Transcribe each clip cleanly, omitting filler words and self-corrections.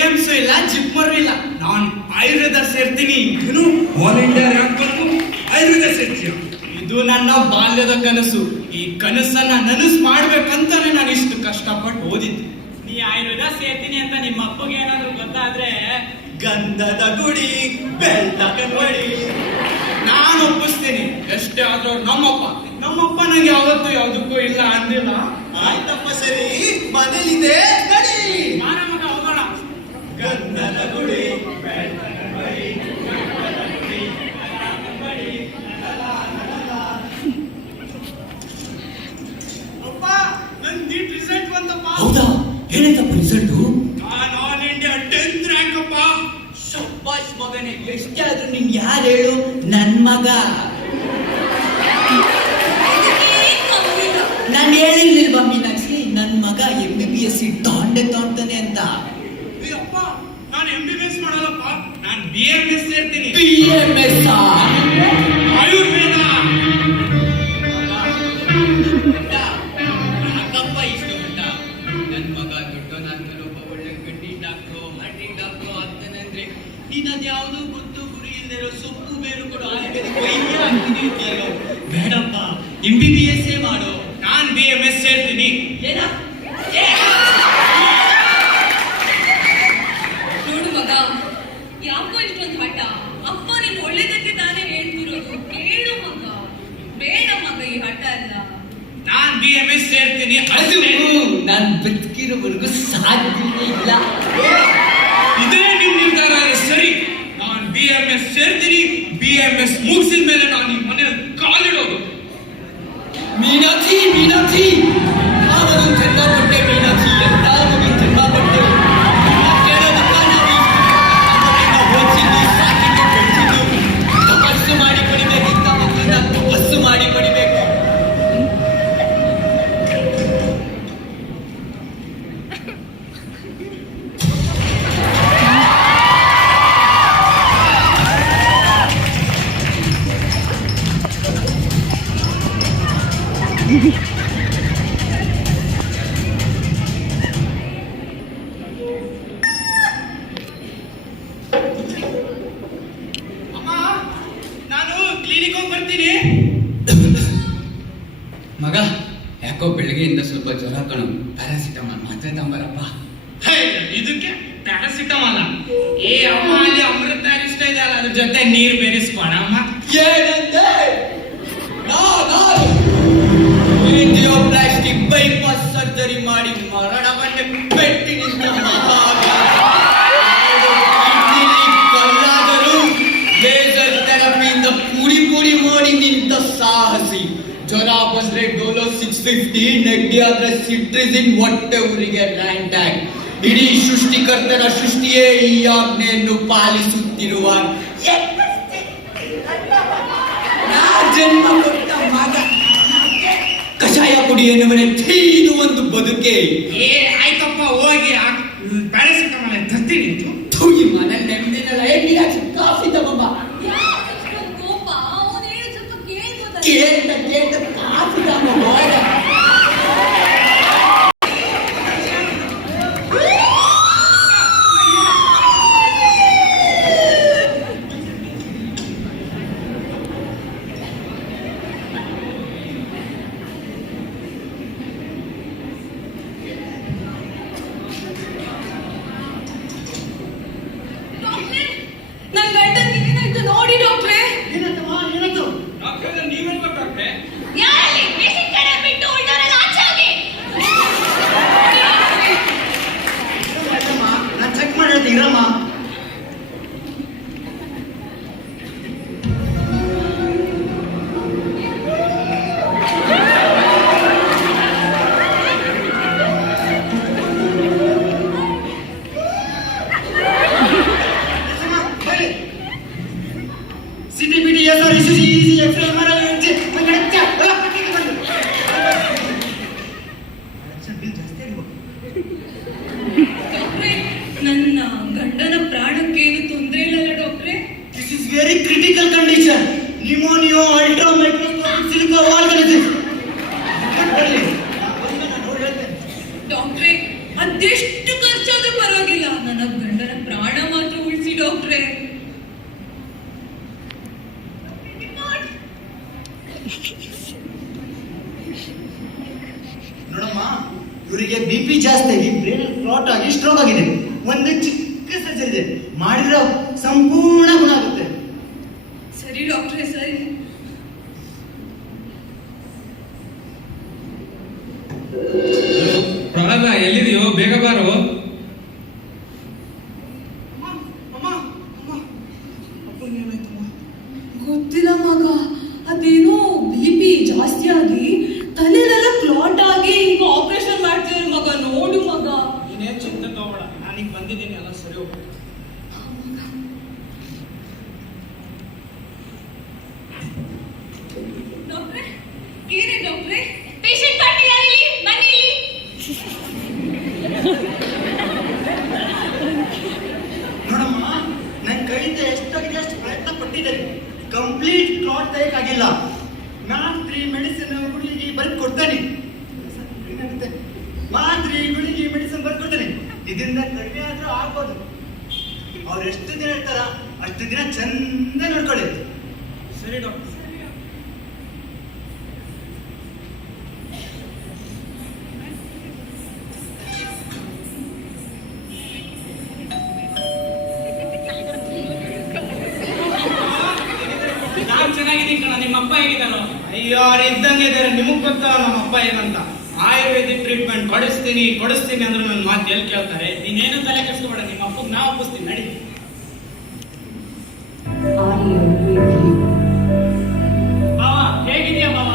ಏಮ್ಸು ಇಲ್ಲ, ಜಿಪ್ಮರು ಇಲ್ಲ. ನಾನು ಆಯುರ್ವೇದ ಸೇರ್ತೀನಿ. ಏನು ಆಲ್ ಇಂಡಿಯಾ ರ್ಯಾಂಕ್ ಬಂದು ಆಯುರ್ವೇದ ಸೇರ್ತೀಯ? ಇದು ನನ್ನ ಬಾಲ್ಯದ ಕನಸು. ಈ ಕನಸನ್ನ ನನಸು ಮಾಡ್ಬೇಕಂತಾನೆ ನಾನು ಇಷ್ಟು ಕಷ್ಟಪಟ್ಟು ಓದಿದ್ದು. ನೀ ಆಯುರ್ವೇದ ಸೇರ್ತೀನಿ ಅಂತ ನಿಮ್ಮ ಅಪ್ಪಗೆ ಏನಾದ್ರು ಗೊತ್ತಾದ್ರೆ ಗಂಧದ ಗುಡಿ ಬೆಳ್ತದ ಗುಡಿ ನಾನು ಒಪ್ಪಿಸ್ತೀನಿ. ಎಷ್ಟೇ ಆದ್ರೂ ನಮ್ಮಪ್ಪ ನಂಗೆ ಯಾವತ್ತೂ ಯಾವುದಕ್ಕೂ ಇಲ್ಲ ಅಂದಿಲ್ಲ. ಆಯ್ತಪ್ಪ ಸರಿ, ಮನೇಲಿದೆ ನಡಿ. ಮಾನ ಮಗ ಹೋಗೋಣ. ಗಂಧದ ಗುಡಿ ಅಪ್ಪ, ನನ್ ನೀಟ್ ರಿಸಲ್ಟ್ ಬಂತಪ್ಪ. ಹೌದಾ? ಏನಂತಪ್ಪ ರಿಸಲ್ಟು? ನಾನು ಆಲ್ ಇಂಡಿಯಾ 10th ರ್ಯಾಂಕ್ ಅಪ್ಪ. ಶಬ್ಬಾಷ್ ಮಗನೇ, ಎಷ್ಟೇ ಆದ್ರೂ ನಿಂಗೆ ಯಾರು ಹೇಳು? ನನ್ ಮಗ. ನಾನು ಹೇಳಿರ್ಲಿಲ್ವಾ ಮೀನಾಕ್ಷಿ, ನನ್ ಮಗ MBBS ತಾಂತಾನೆ ಅಂತ. ಅಪ್ಪ, ನಾನು MBBS ಮಾಡಲ್ಲಪ್ಪ, ನಾನು BMS ಸೇರ್ತೀನಿ. BMS ಆಯುರ್ವೇದ. ಯಾಕಪ್ಪ ಇಷ್ಟು ಉಂಟ? ನನ್ ಮಗ ದೊಡ್ಡವನಾದ್ಮೇಲೆ ಒಬ್ಬ ಒಳ್ಳೆ ಗಡ್ಡಿ ಡಾಕ್ಟ್ರು, ಹಡ್ಡಿ ಡಾಕ್ಟ್ರು ಆಗ್ತಾನಂದ್ರೆ ನೀನದ್ ಯಾವ್ದು ಗೊತ್ತು ಗುರಿ ಇಲ್ದಿರೋ ಸೊಪ್ಪು ಬೇರು ಕೊಡು ಆಯುರ್ವೇದಿಕ್ ವೈದ್ಯ ಆಗ್ತೀನಿ ಅಂತೀಯಲ್ಲ. ಬೇಡಪ್ಪ, MBBS ಮಾಡು. ನಾನು BMS ಸೇರ್ತೀನಿ. ಏನ ನೋಡು ಮಗ, ಯಾಕೋ ಇಷ್ಟೊಂದು ಹಠ? ಅಪ್ಪ ನೀನ್ ಒಳ್ಳೇದಕ್ಕೆ ತಾನೇ ಹೇಳ್ತಿರೋದು. ಕೇಳು ಮಗ, ಬೇಡ ಮಗ ಈ ಹಠ ಎಲ್ಲ. ನಾನು BMS ಸೇರ್ತೀನಿ. ಅದು ನಾನ್ ಬದುಕಿರೋವರೆಗೂ ಸಾಧ್ಯವೇ ಇಲ್ಲ. ಇದೇ ನಿಮ್ ನಿರ್ಧಾರ ಸರಿ. ನಾನು BMS ಸೇರ್ತೀನಿ. BMS ಮುಗಿಸಿದ ಮೇಲೆ ನಾನು ಈ ಮನೆಯಲ್ಲಿ ಕಾಲಿಡೋದು. ಮೀನಾಕ್ಷಿ ನಾವದು ಚಂದಾಪಟ್ಟೆ. ಮೀನಾಕ್ಷಿ ಎಂತ ನಮಗೆ ಚಂದಾಪಟ್ಟೆ. ಕೇಳೋದಕ್ಕ ನಾವು ಓದಿಸಿದ್ದು, ಸಾಕಿದ್ದು, ಬೆಳೆಸಿದ್ದು. ತಪಸ್ಸು ಮಾಡಿ ಪಡಿಬೇಕಿಂತ ಮಕ್ಕಳನ್ನ ತಪಸ್ಸು ಮಾಡಿ ಪಡಿಬೇಕು. ಅಮ್ಮ, ನಾನು ಕ್ಲಿನಿಕ್ ಹೋಗಿ ಬರ್ತೀನಿ. ಮಗ, ಯಾಕೋ ಬೆಳಗ್ಗೆಯಿಂದ ಸ್ವಲ್ಪ ಜ್ವರ ಕಣು. ಪ್ಯಾರಾಸಿಟಮಾಲ್ ಮಾತ್ರೆ ತಗೊಂಬರಪ್ಪ. ಹೇ, ಇದಕ್ಕೆ ಪ್ಯಾರಾಸಿಟಮಾಲ್? ಏ ಅಮ್ಮ, ಅಲ್ಲಿ ಅಮೃತ ಇಷ್ಟ ಇದೆ ಅಲ್ಲ, ಅದ್ರ ಜೊತೆ ನೀರು ಬೆರೆಸ್ಕೋಣ ಅಮ್ಮ. ಏನಂದೆ? ರೇಡಿಯೋಪ್ಲಾಸ್ಟಿಕ್ ಬೈಪಾಸ್ ಸರ್ಜರಿ ಮಾಡಿ ಮರಣವನ್ನೇ ಪೆಟ್ಟಿನಿಂದ ಕಲ್ಲಾದರೂ ಲೇಸರ್ ಥೆರಪಿಯಿಂದ ಪುಡಿ ಮಾಡಿ ನಿಂತ ಸಾಹಸಿ. ಜ್ವರ ಬಂದ್ರೆ ಡೋಲೋ 650, ನೆಗಡಿ ಆದ್ರೆ ಸಿಟ್ರಿಸಿನ್, ಹೊಟ್ಟೆ ಊರಿಗೆ ಲ್ಯಾಂಟ್ಯಾಕ್. ಇಡೀ ಸೃಷ್ಟಿಕರ್ತನ ಸೃಷ್ಟಿಯೇ ಈ ಆಜ್ಞೆಯನ್ನು ಪಾಲಿಸುತ್ತಿರುವ ಜನ್ಮ ಕೊಟ್ಟ ಮಗ. ಕಷಾಯ ಕುಡಿ ಎನ್ನುವರೆ ಇದು ಒಂದು ಬದುಕೆ. ಏ ಆಯ್ತಪ್ಪ, ಹೋಗಿ ಪ್ಯಾರಾಸಿಟಮಾಲ್ ತರ್ತೀನಿ. ಈ ಮನೆ ನೆಮ್ಮದಿನಲ್ಲ. ಕಾಫಿ ತಗೊಂಬ. ಯಾಕೆ ಇಷ್ಟೊಂದು ಕೋಪ? ಅವನು ಹೇಳಿ ಸ್ವಲ್ಪ ಕೇಳ್ಬೋದಲ್ಲ? ಕೇಳ್ತ ಕಾಫಿ ತಗೊಂಬ. ನೋಡಮ್ಮ, ಇವರಿಗೆ BP ಜಾಸ್ತಿ ಆಗಿ ಬ್ರೈನ್ ಕ್ಲಾಟ್ ಆಗಿ ಸ್ಟ್ರೋಕ್ ಆಗಿದೆ. ಒಂದು ಚಿಕ್ಕ ಸರ್ಜರಿ ಇದೆ, ಮಾಡಿದ್ರೆ ಸಂಪೂರ್ಣ ಗುಣ ಆಗುತ್ತೆ. ಸರಿ ಡಾಕ್ಟ್ರೇ, ಸರಿ. ಪ್ರಹ್ಲಾದ, ಎಲ್ಲಿದೆಯೋ? ಬೇಗ ಬಾರೋ. ಗೊತ್ತಿಲ್ಲ ಮಗ, ಅದೇನೋ BP ಜಾಸ್ತಿ ಆಗಿ ತಲೆಲೆಲ್ಲ ಕ್ಲಾಟ್ ಆಗಿ ಈಗ ಆಪರೇಷನ್ ಮಾಡ್ತಿದ್ದಾರೆ ಮಗ. ನೋಡು ಮಗ. ನೀನೇನ್ ಚಿಂತೆ ತಗೋಬೇಡ, ನಾನೀಗ ಬಂದಿದ್ದೀನಿ, ಎಲ್ಲ ಸರಿ ಹೋಗ್ತದೆ. ಡಾಕ್ಟ್ರೇ, ಏನೇ ಡಾಕ್ಟ್ರೇ? ಪೇಷಂಟ್ ಬರ್ತಿದ್ದಾರೆ ಇಲ್ಲಿ, ಬನ್ನಿ ಇಲ್ಲಿ. ನೋಡಮ್ಮ, ನನ್ನ ಕೈಯಿಂದ ಎಷ್ಟಾಗಿದೆ ಅಷ್ಟು ಪ್ರಯತ್ನ ಪಟ್ಟಿದ್ದೇನೆ. Complete clot ತೆಗೆಯಕ್ಕಾಗಿಲ್ಲ. ಮಾತ್ರೆ ಮೆಡಿಸಿನ್ ಗುಳಿಗೆ ಬರೆದು ಕೊಡ್ತೇನೆ. ಮಾತ್ರೆ ಗುಳಿಗೆ ಮೆಡಿಸಿನ್ ಬರೆದು ಕೊಡ್ತೇನೆ. ಇದರಿಂದ ಕಡಿಮೆ ಆದ್ರೂ ಆಗ್ಬೋದು. ಅವ್ರು ಎಷ್ಟು ದಿನ ಹೇಳ್ತಾರ ಅಷ್ಟು ದಿನ ಚಂದ ನೋಡ್ಕೊಳ್ಳಿ. ಸರಿ ಡಾಕ್ಟರ್. ನಾನ್ ಚೆನ್ನಾಗಿದ್ದೀನಿ ಕಣ, ನಿಮ್ಮ ಅಪ್ಪ ಹೇಗಿದ್ದಾನೋ? ಅಯ್ಯೋ, ಅವ್ರು ಇದ್ದಂಗೆ ಇದ್ದಾರೆ. ನಿಮಗ್ ಗೊತ್ತಾ ನಮ್ಮ ಅಪ್ಪ ಏನಂತ? ಆಯುರ್ವೇದಿಕ್ ಟ್ರೀಟ್ಮೆಂಟ್ ಕೊಡಿಸ್ತೀನಿ ಅಂದ್ರೆ ನನ್ನ ಮಾತು ಎಲ್ಲಿ ಕೇಳ್ತಾರೆ? ನೀನೇನು ತಲೆ ಕೆಡಿಸ್ಕೋಬೇಡ, ನಿಮ್ಮ ಅಪ್ಪಗೆ ನಾ ಒಪ್ಪಿಸ್ತೀನಿ, ನಡಿ. ಬಾವ, ಹೇಗಿದ್ಯಾ ಬಾವ?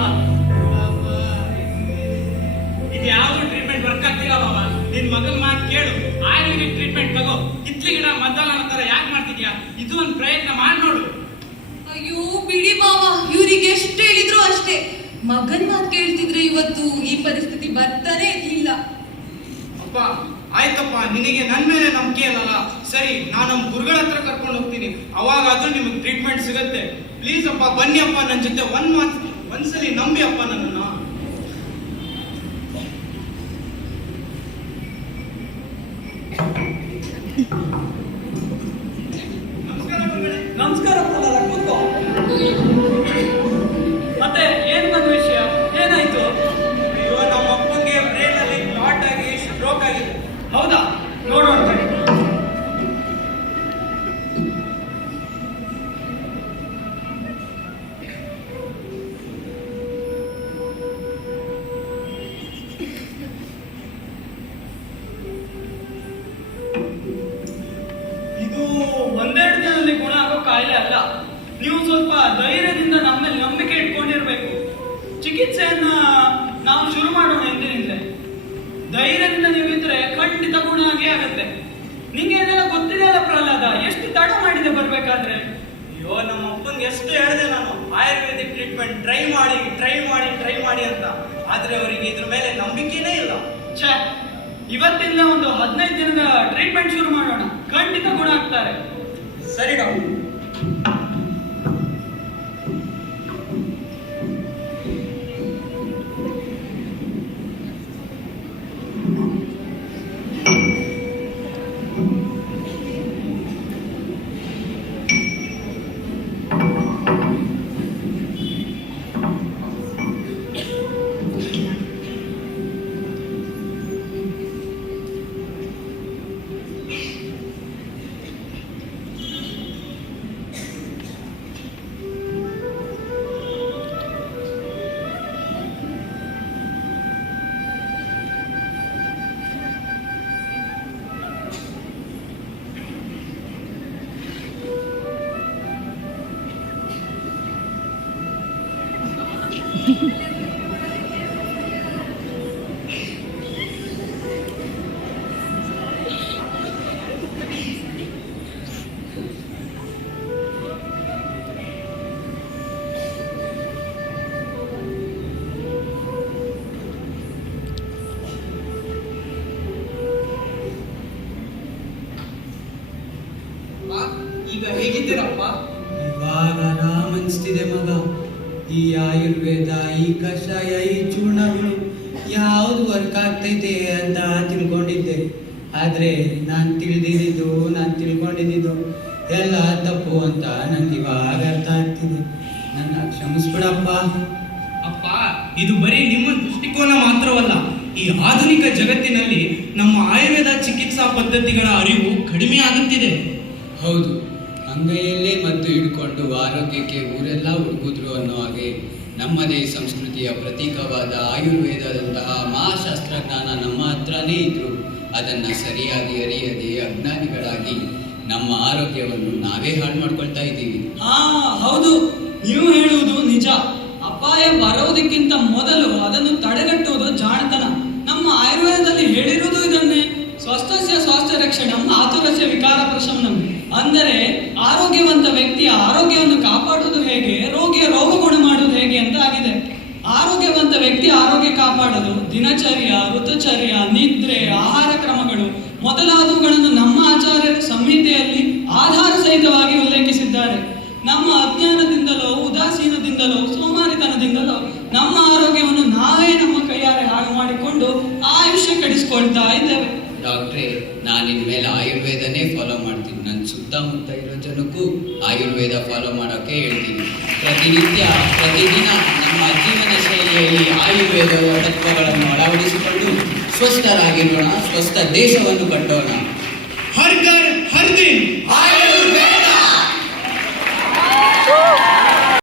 ಇದು ಯಾವ್ದು ಟ್ರೀಟ್ಮೆಂಟ್ ವರ್ಕ್ ಆಗ್ತಿಲ್ಲ ಬಾವ. ನಿನ್ ಮಗನ್ ಮಾತು ಕೇಳು, ಆಯುರ್ವೇದಿಕ್ ಟ್ರೀಟ್ಮೆಂಟ್ ತಗೋ. ಕಿತ್ಲಿ ಗಿಡ ಮದ್ದಲ್ಲ ತರ ಯಾಕೆ ಮಾಡ್ತಿದ್ಯಾ? ಇದು ಒಂದು ಪ್ರಯತ್ನ ಮಾಡಿ ನೋಡು. ಅಯ್ಯೋ ಬಿಡಿ ಮಾವ, ಇವ್ರಿಗೆ ಎಷ್ಟು ಹೇಳಿದ್ರು ಅಷ್ಟೇ. ಮಗನ್ ಮಾತು ಕೇಳ್ತಿದ್ರೆ ಇವತ್ತು ಈ ಪರಿಸ್ಥಿತಿ ಬರ್ತಾನೆ ಇಲ್ಲ. ಅಪ್ಪ, ಆಯ್ತಪ್ಪ, ನಿನಗೆ ನನ್ನ ಮೇಲೆ ನಂಬಿಕೆ ಅಲ್ಲಲ್ಲ. ಸರಿ, ನಾನು ನಮ್ಮ ಗುರುಗಳ ಹತ್ರ ಕರ್ಕೊಂಡು ಹೋಗ್ತೀನಿ. ಅವಾಗಾದ್ರೂ ನಿಮಗೆ ಟ್ರೀಟ್ಮೆಂಟ್ ಸಿಗುತ್ತೆ. ಪ್ಲೀಸ್ ಅಪ್ಪ, ಬನ್ನಿ ಅಪ್ಪ ನನ್ನ ಜೊತೆ. ಒಂದ್ಸಲಿ ನಂಬಿ ಅಪ್ಪ ನನ್ನನ್ನು. ನಮಸ್ಕಾರ ಪ್ರಹ್ಲಾದ, ಕೂತ್ಕೋ. ಮತ್ತೆ ಏನ್ ಬಂದ ವಿಷಯ? ಏನಾಯ್ತು? ಅಯ್ಯೋ, ನಮ್ಮ ಅಪ್ಪಂಗೆ ಬ್ರೈನ್ ಅಲ್ಲಿ ಕ್ಲಾಟ್ ಆಗಿ ಸ್ಟ್ರೋಕ್ ಆಗಿದೆ. ಹೌದಾ? ನೋಡೋಣ. ಇದು ಒಂದೆರಡು ದಿನದಲ್ಲಿ ಗುಣ ಆಗೋ ಕಾಯಿಲೆ ಅಲ್ಲ. ನೀವು ಸ್ವಲ್ಪ ಧೈರ್ಯದಿಂದ ನಮ್ಮ ಮೇಲೆ ನಂಬಿಕೆ ಇಟ್ಕೊಂಡಿರ್ಬೇಕು. ಚಿಕಿತ್ಸೆಯನ್ನ ನಾವು ಶುರು ಮಾಡೋಣ ಎಂದಿನಿಂದಲೇ. ಧೈರ್ಯದಿಂದ ನೀವು ಇದ್ರೆ ಖಂಡಿತ ಗುಣ ಆಗೇ ಆಗತ್ತೆ. ನಿಂಗೆ ಇದೆಲ್ಲ ಗೊತ್ತಿದೆಯಲ್ಲ ಪ್ರಹ್ಲಾದ, ಎಷ್ಟು ತಡ ಮಾಡಿದೆ ಬರ್ಬೇಕಾದ್ರೆ. ಅಯ್ಯೋ, ನಮ್ಮ ಅಪ್ಪಂಗೆ ಎಷ್ಟು ಹೇಳಿದೆ ನಾನು, ಆಯುರ್ವೇದಿಕ್ ಟ್ರೀಟ್ಮೆಂಟ್ ಟ್ರೈ ಮಾಡಿ ಅಂತ. ಆದ್ರೆ ಅವರಿಗೆ ಇದ್ರ ಮೇಲೆ ನಂಬಿಕೆನೇ ಇಲ್ಲ. ಛೇ, ಇವತ್ತಿಂದ ಒಂದು 15 ದಿನದ ಟ್ರೀಟ್ಮೆಂಟ್ ಶುರು ಮಾಡೋಣ, ಖಂಡಿತ ಗುಣ ಆಗ್ತಾರೆ. ಸರಿ ಡಾಕ್ಟರ್. ಈಗ ಹೇಗಿದ್ದೀರಪ್ಪ? ಇವಾಗ ಆರಾಮ್ ಅನಿಸ್ತಿದೆ ಮಗ. ಈ ಆಯುರ್ವೇದ, ಈ ಕಷಾಯ, ಈ ಚೂರ್ಣಗಳು ಯಾವುದು ವರ್ಕ್ ಆಗ್ತೈತೆ ಅಂತ ತಿಳ್ಕೊಂಡಿದ್ದೆ. ಆದ್ರೆ ನಾನು ತಿಳ್ಕೊಂಡಿದ್ದು ಎಲ್ಲ ತಪ್ಪು ಅಂತ ನಂಗೆ ಇವಾಗ ಅರ್ಥ ಆಗ್ತಿದೆ. ನನ್ನ ಕ್ಷಮಿಸ್ಬಿಡಪ್ಪ. ಅಪ್ಪ, ಇದು ಬರೀ ನಿಮ್ಮ ದೃಷ್ಟಿಕೋನ ಮಾತ್ರವಲ್ಲ, ಈ ಆಧುನಿಕ ಜಗತ್ತಿನಲ್ಲಿ ನಮ್ಮ ಆಯುರ್ವೇದ ಚಿಕಿತ್ಸಾ ಪದ್ಧತಿಗಳ ಅರಿವು ಕಡಿಮೆ ಆಗುತ್ತಿದೆ. ಹೌದು, ಅಂಗೈಯಲ್ಲೇ ಮದ್ದು ಹಿಡ್ಕೊಂಡು ಆರೋಗ್ಯಕ್ಕೆ ಊರೆಲ್ಲ ಹುಡುಕಿದ್ರು ಅನ್ನೋ ಹಾಗೆ ನಮ್ಮದೇ ಸಂಸ್ಕೃತಿಯ ಪ್ರತೀಕವಾದ ಆಯುರ್ವೇದದಂತಹ ಮಹಾಶಾಸ್ತ್ರಜ್ಞಾನ ನಮ್ಮ ಹತ್ರನೇ ಇದ್ರು ಅದನ್ನು ಸರಿಯಾಗಿ ಅರಿಯದೆ ಅಜ್ಞಾನಿಗಳಾಗಿ ನಮ್ಮ ಆರೋಗ್ಯವನ್ನು ನಾವೇ ಹಾಳು ಮಾಡ್ಕೊಳ್ತಾ ಇದ್ದೀವಿ. ಹೌದು, ನೀವು ಹೇಳುವುದು ನಿಜ. ಅಪಾಯ ಬರೋದಕ್ಕಿಂತ ಮೊದಲು ಅದನ್ನು ತಡೆಗಟ್ಟುವುದು ಜಾಣತನ. ನಮ್ಮ ಆಯುರ್ವೇದದಲ್ಲಿ ಹೇಳಿರುವುದು ಇದನ್ನೇ, ಸ್ವಸ್ಥಸ್ಯ ಸ್ವಾಸ್ಥ್ಯ ರಕ್ಷಣಂ ಆತುರಸ್ಯ ವಿಕಾರ ಪ್ರಶಮನಂ. ಅಂದರೆ ಆರೋಗ್ಯವಂತ ವ್ಯಕ್ತಿಯ ಆರೋಗ್ಯವನ್ನು ಕಾಪಾಡುವುದು ಹೇಗೆ, ರೋಗಿಯ ರೋಗ ಗುಣ ಮಾಡುವುದು ಹೇಗೆ ಅಂತ ಆಗಿದೆ. ಆರೋಗ್ಯವಂತ ವ್ಯಕ್ತಿಯ ಆರೋಗ್ಯ ಕಾಪಾಡಲು ದಿನಚರ್ಯ, ಋತುಚರ್ಯ, ನಿದ್ರೆ, ಆಹಾರ ಕ್ರಮಗಳು ಮೊದಲಾದವುಗಳನ್ನು ನಮ್ಮ ಆಚಾರ್ಯರು ಸಂಹಿತೆಯಲ್ಲಿ ಆಧಾರ ಸಹಿತವಾಗಿ ಉಲ್ಲೇಖಿಸಿದ್ದಾರೆ. ನಮ್ಮ ಅಜ್ಞಾನದಿಂದಲೋ, ಉದಾಸೀನದಿಂದಲೋ, ಸೋಮಾರಿತನದಿಂದಲೋ ನಮ್ಮ ಆರೋಗ್ಯವನ್ನು ನಾವೇ ನಮ್ಮ ಕೈಯಾರೆ ಹಾಳು ಮಾಡಿಕೊಂಡು ಆಯುಷ್ಯ ಕೆಡಿಸಿಕೊಳ್ತಾ ಇದ್ದೇವೆ. ಡಾಕ್ಟ್ರೇ, ನಾನು ಇನ್ಮೇಲೆ ಆಯುರ್ವೇದನೇ ಫಾಲೋ ಮಾಡ್ತೀನಿ. ನನ್ನ ಸುತ್ತಮುತ್ತ ಇರೋ ಜನಕ್ಕೂ ಆಯುರ್ವೇದ ಫಾಲೋ ಮಾಡೋಕ್ಕೆ ಹೇಳ್ತೀನಿ. ಪ್ರತಿನಿತ್ಯ ಪ್ರತಿದಿನ ನಮ್ಮ ಜೀವನ ಶೈಲಿಯಲ್ಲಿ ಆಯುರ್ವೇದದ ತತ್ವಗಳನ್ನು ಅಳವಡಿಸಿಕೊಂಡು ಸ್ವಸ್ಥರಾಗಿರೋಣ, ಸ್ವಸ್ಥ ದೇಶವನ್ನು ಕಟ್ಟೋಣ. ಹರ್ ಘರ್ ಹರ್ ದಿನ್